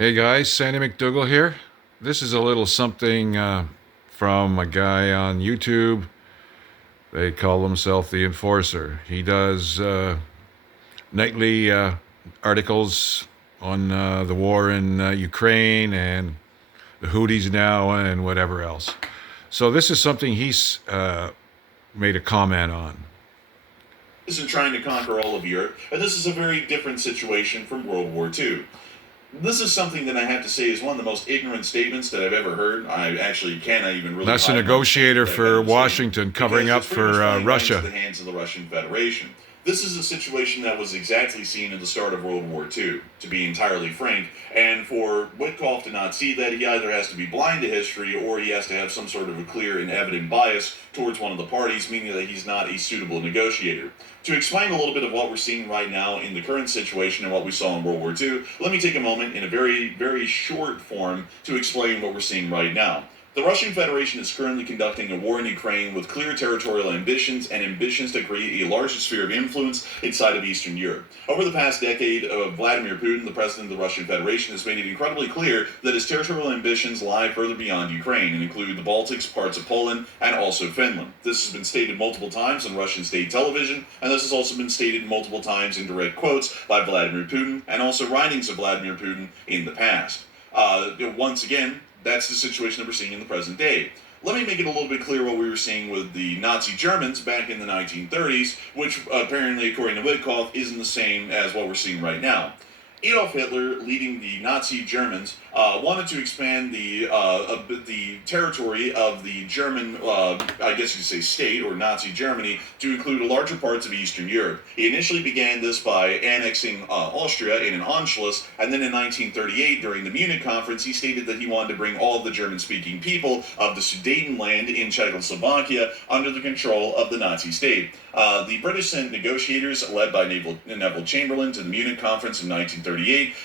Hey guys, Sandy McDougall here. This is a little something from a guy on YouTube. They call himself the Enforcer. He does nightly articles on the war in Ukraine and the Houthis now and whatever else. So this is something he's made a comment on. Isn't trying to conquer all of Europe, and this is a very different situation from World War II. This is something that I have to say is one of the most ignorant statements that I've ever heard. I actually cannot even really. That's a negotiator for Washington covering up for Russia. Into the hands of the Russian Federation. This is a situation that was exactly seen at the start of World War II, to be entirely frank. And for Witkoff to not see that, he either has to be blind to history or he has to have some sort of a clear and evident bias towards one of the parties, meaning that he's not a suitable negotiator. To explain a little bit of what we're seeing right now in the current situation and what we saw in World War II, let me take a moment in a very, very short form to explain what we're seeing right now. The Russian Federation is currently conducting a war in Ukraine with clear territorial ambitions and ambitions to create a larger sphere of influence inside of Eastern Europe. Over the past decade, Vladimir Putin, the president of the Russian Federation, has made it incredibly clear that his territorial ambitions lie further beyond Ukraine and include the Baltics, parts of Poland, and also Finland. This has been stated multiple times on Russian state television, and this has also been stated multiple times in direct quotes by Vladimir Putin and also writings of Vladimir Putin in the past. Once again, that's the situation that we're seeing in the present day. Let me make it a little bit clear what we were seeing with the Nazi Germans back in the 1930s, which apparently, according to Witkoff, isn't the same as what we're seeing right now. Adolf Hitler, leading the Nazi Germans, wanted to expand the territory of the German, I guess you could say state, or Nazi Germany, to include larger parts of Eastern Europe. He initially began this by annexing Austria in an Anschluss, and then in 1938, during the Munich Conference, he stated that he wanted to bring all of the German-speaking people of the Sudetenland in Czechoslovakia under the control of the Nazi state. The British sent negotiators, led by Neville Chamberlain, to the Munich Conference in 1938,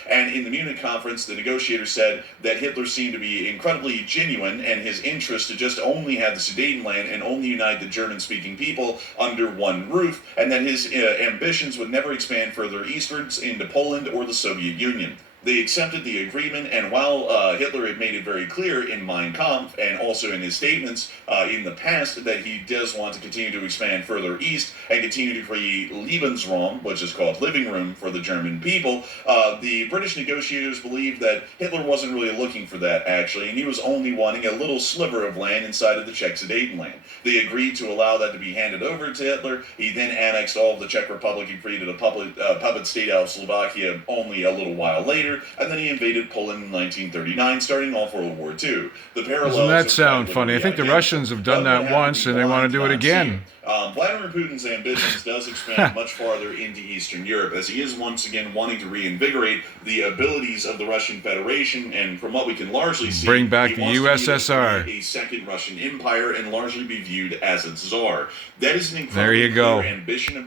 and in the Munich Conference, the negotiators said that Hitler seemed to be incredibly genuine and his interest to just only have the Sudetenland and only unite the German-speaking people under one roof, and that his ambitions would never expand further eastwards into Poland or the Soviet Union. They accepted the agreement, and while Hitler had made it very clear in Mein Kampf and also in his statements in the past that he does want to continue to expand further east and continue to create Lebensraum, which is called living room for the German people, the British negotiators believed that Hitler wasn't really looking for that, actually, and he was only wanting a little sliver of land inside of the Czech Sudetenland. They agreed to allow that to be handed over to Hitler. He then annexed all of the Czech Republic and created a puppet state out of Slovakia only a little while later, and then he invaded Poland in 1939, starting off World War II. The parallels. Doesn't that sound funny? I think the Russians have done that once, and they want to do it again. Vladimir Putin's ambitions does expand much farther into Eastern Europe, as he is once again wanting to reinvigorate the abilities of the Russian Federation, and from what we can largely see, bring back the USSR, a second Russian empire, and largely be viewed as a czar. That is an incredible ambition.